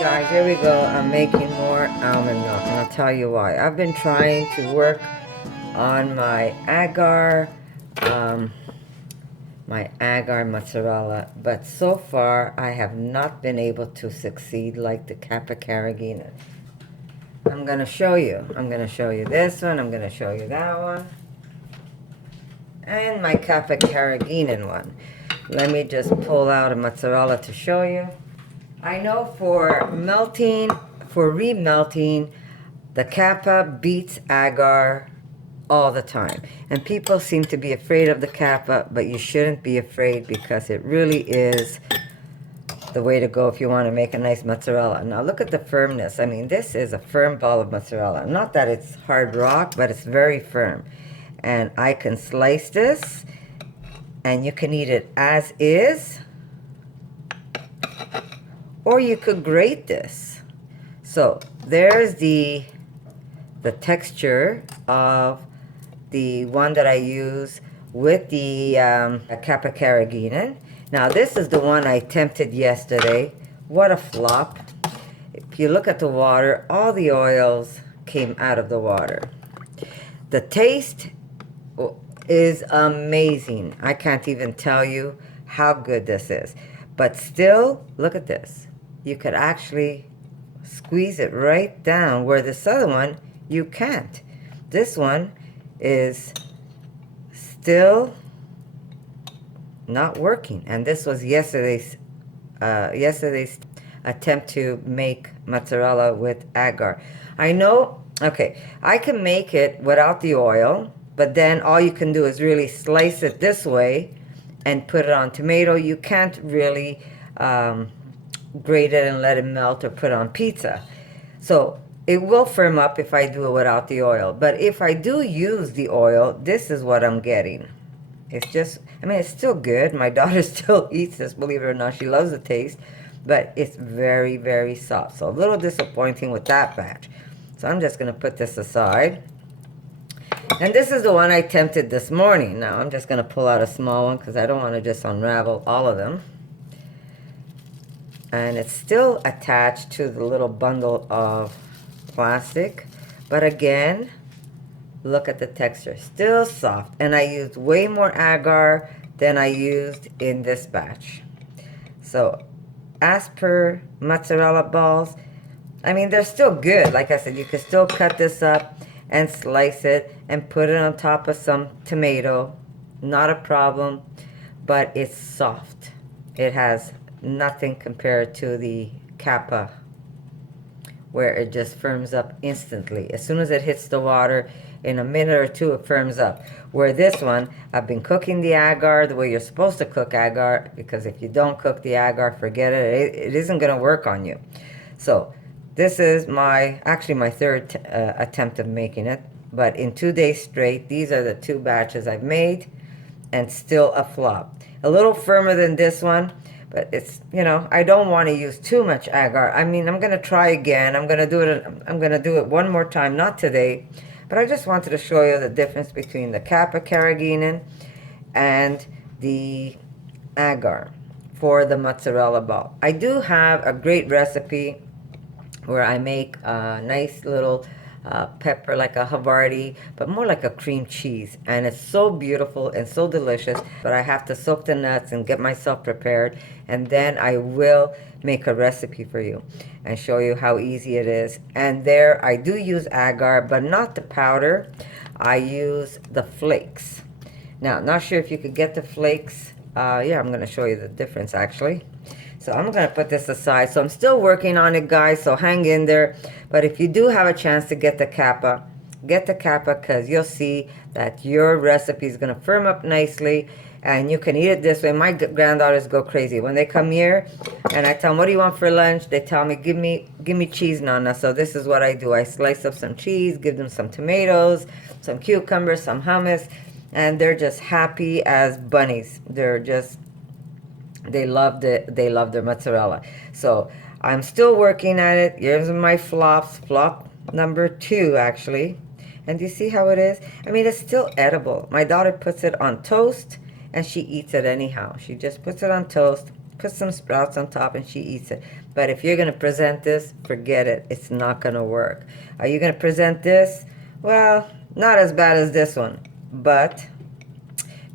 Guys, here we go. I'm making more almond milk, and I'll tell you why. I've been trying to work on um, my agar mozzarella, but so far I have not been able to succeed like the Kappa carrageenan. I'm gonna show you. I'm gonna show you this one. I'm gonna show you that one, and my Kappa carrageenan one. Let me just pull out a mozzarella to show you. I know for remelting, the Kappa beats agar all the time. And people seem to be afraid of the Kappa, but you shouldn't be afraid because it really is the way to go if you want to make a nice mozzarella. Now look at the firmness. I mean, this is a firm ball of mozzarella. Not that it's hard rock, but it's very firm. And I can slice this, and you can eat it as is, or you could grate this. So there's the texture of the one that I use with the Kappa carrageenan. Now this is the one I attempted yesterday. What a flop. If you look at the water, all the oils came out of the water. The taste is amazing. I can't even tell you how good this is. But still, look at this. You could actually squeeze it right down, where this other one, you can't. This one is still not working. And this was yesterday's attempt to make mozzarella with agar. I know, okay, I can make it without the oil, but then all you can do is really slice it this way and put it on tomato. You can't really grate it and let it melt or put it on pizza. So it will firm up if I do it without the oil. But if I do use the oil, this is what I'm getting. It's just, I mean, it's still good. My daughter still eats this, believe it or not. She loves the taste, but it's very, very soft. So a little disappointing with that batch. So I'm just going to put this aside. And this is the one I attempted this morning. Now I'm just going to pull out a small one because I don't want to just unravel all of them. And it's still attached to the little bundle of plastic. But again, look at the texture. Still soft. And I used way more agar than I used in this batch. So as per mozzarella balls, I mean, they're still good. Like I said, you can still cut this up and slice it and put it on top of some tomato. Not a problem. But it's soft. It has nothing compared to the Kappa, where it just firms up instantly. As soon as it hits the water, in a minute or two it firms up. Where this one, I've been cooking the agar the way you're supposed to cook agar, because if you don't cook the agar, forget it. It isn't going to work on you. So this is actually my third attempt of making it. But in 2 days straight, these are the two batches I've made, and still a flop. A little firmer than this one, but it's, you know, I don't want to use too much agar. I mean, I'm going to try again. I'm going to do it one more time, not today. But I just wanted to show you the difference between the Kappa carrageenan and the agar for the mozzarella ball. I do have a great recipe where I make a nice little pepper, like a Havarti, but more like a cream cheese. And it's so beautiful and so delicious, but I have to soak the nuts and get myself prepared. And then I will make a recipe for you and show you how easy it is. And there I do use agar, but not the powder. I use the flakes. Now, not sure if you could get the flakes. Yeah, I'm going to show you the difference actually. So I'm going to put this aside. So I'm still working on it, guys, so hang in there. But if you do have a chance to get the Kappa, because you'll see that your recipe is going to firm up nicely, and you can eat it this way. My granddaughters go crazy. When they come here and I tell them, what do you want for lunch? They tell me, give me cheese, Nana. So this is what I do. I slice up some cheese, give them some tomatoes, some cucumbers, some hummus, and they're just happy as bunnies. They love their mozzarella. So I'm still working at it. Here's my flops. Flop number 2, actually. And you see how it is? I mean, it's still edible. My daughter puts it on toast, and she eats it anyhow. She just puts it on toast, put some sprouts on top and she eats it. But if you're going to present this, forget it. It's not going to work. Are you going to present this? Well, not as bad as this one, but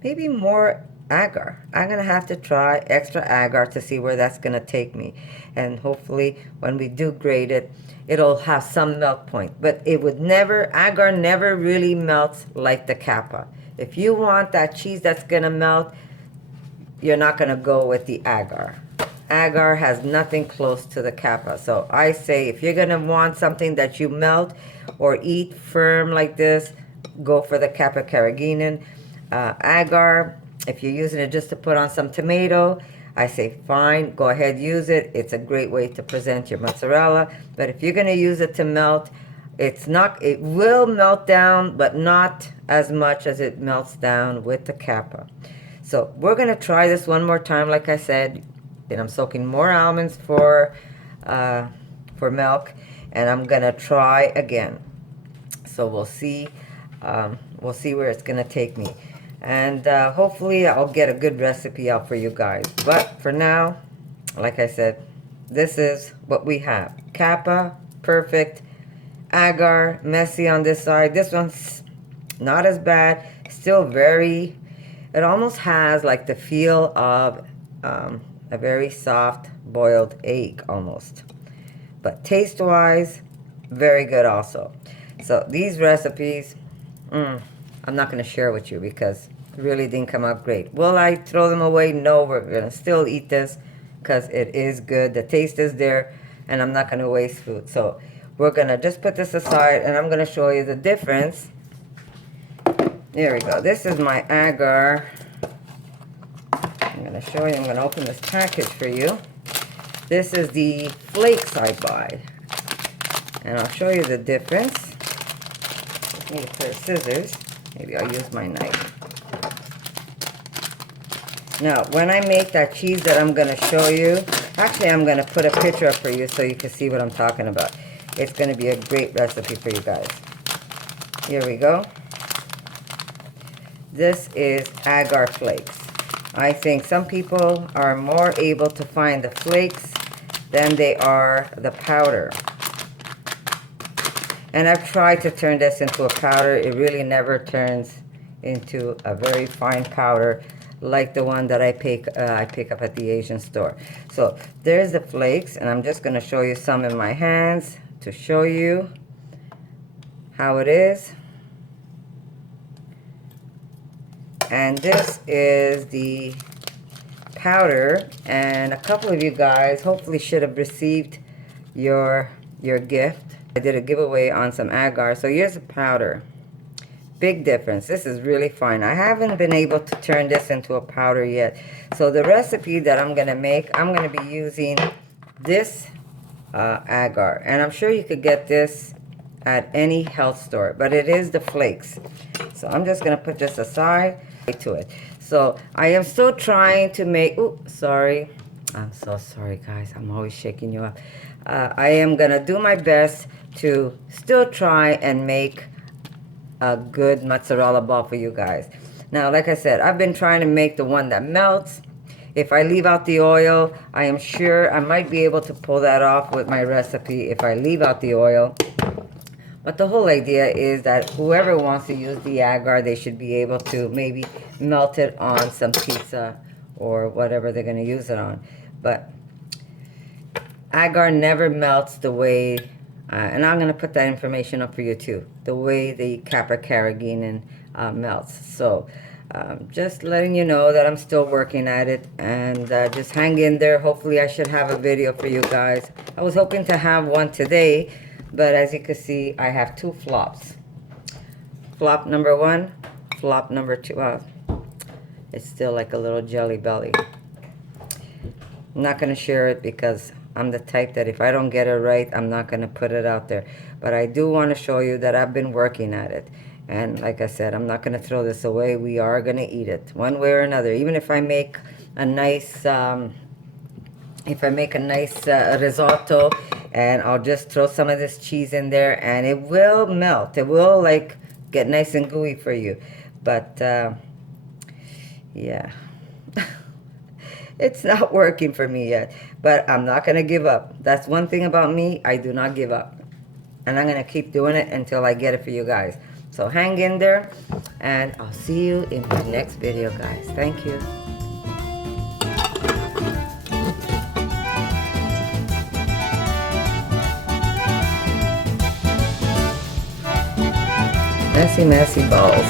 maybe more agar. I'm going to have to try extra agar to see where that's going to take me. And hopefully when we do grate it, it'll have some melt point. But it would never, agar never really melts like the Kappa. If you want that cheese that's going to melt, you're not going to go with the agar. Agar has nothing close to the Kappa. So I say if you're going to want something that you melt or eat firm like this, go for the Kappa carrageenan. Agar, if you're using it just to put on some tomato, I say fine, go ahead, use it. It's a great way to present your mozzarella. But if you're going to use it to melt, it will melt down, but not as much as it melts down with the Kappa. So we're going to try this one more time, like I said. And I'm soaking more almonds for milk, and I'm going to try again. So we'll see where it's going to take me. And hopefully I'll get a good recipe out for you guys. But for now, like I said, this is what we have. Kappa, perfect. Agar, messy on this side. This one's not as bad. Still very, it almost has like the feel of a very soft boiled egg almost. But taste-wise, very good also. So these recipes, I'm not going to share with you because it really didn't come out great. Will I throw them away? No, we're going to still eat this because it is good. The taste is there, and I'm not going to waste food. So we're going to just put this aside, and I'm going to show you the difference. There we go. This is my agar. I'm going to show you. I'm going to open this package for you. This is the flakes I buy. And I'll show you the difference. Just need a pair of scissors. Maybe I'll use my knife. Now, when I make that cheese that I'm going to show you, actually I'm going to put a picture up for you so you can see what I'm talking about. It's going to be a great recipe for you guys. Here we go. This is agar flakes. I think some people are more able to find the flakes than they are the powder. And I've tried to turn this into a powder. It really never turns into a very fine powder like the one that I pick up at the Asian store. So there's the flakes, and I'm just going to show you some in my hands to show you how it is. And this is the powder, and a couple of you guys hopefully should have received your gift. I did a giveaway on some agar, so here's the powder. Big difference. This is really fine. I haven't been able to turn this into a powder yet. So the recipe that I'm going to make, I'm going to be using this agar, and I'm sure you could get this at any health store, but it is the flakes. So I'm just going to put this aside to it. So I am still trying to make, sorry. I'm so sorry, guys. I'm always shaking you up. I am going to do my best to still try and make a good mozzarella ball for you guys. Now, like I said, I've been trying to make the one that melts. If I leave out the oil, I am sure I might be able to pull that off with my recipe if I leave out the oil. But the whole idea is that whoever wants to use the agar, they should be able to maybe melt it on some pizza or whatever they're going to use it on. But agar never melts the way, and I'm going to put that information up for you too, the way the Kappa carrageenan melts. So just letting you know that I'm still working at it, and just hang in there. Hopefully I should have a video for you guys. I was hoping to have one today, but as you can see, I have two flops. Flop number one, flop number two. It's still like a little jelly belly. I'm not going to share it because I'm the type that if I don't get it right, I'm not going to put it out there. But I do want to show you that I've been working at it. And like I said, I'm not going to throw this away. We are going to eat it one way or another. Even if I make a nice, risotto, and I'll just throw some of this cheese in there, and it will melt. It will like get nice and gooey for you. But yeah. It's not working for me yet, but I'm not going to give up. That's one thing about me. I do not give up. And I'm going to keep doing it until I get it for you guys. So hang in there, and I'll see you in my next video, guys. Thank you. Messy, messy balls.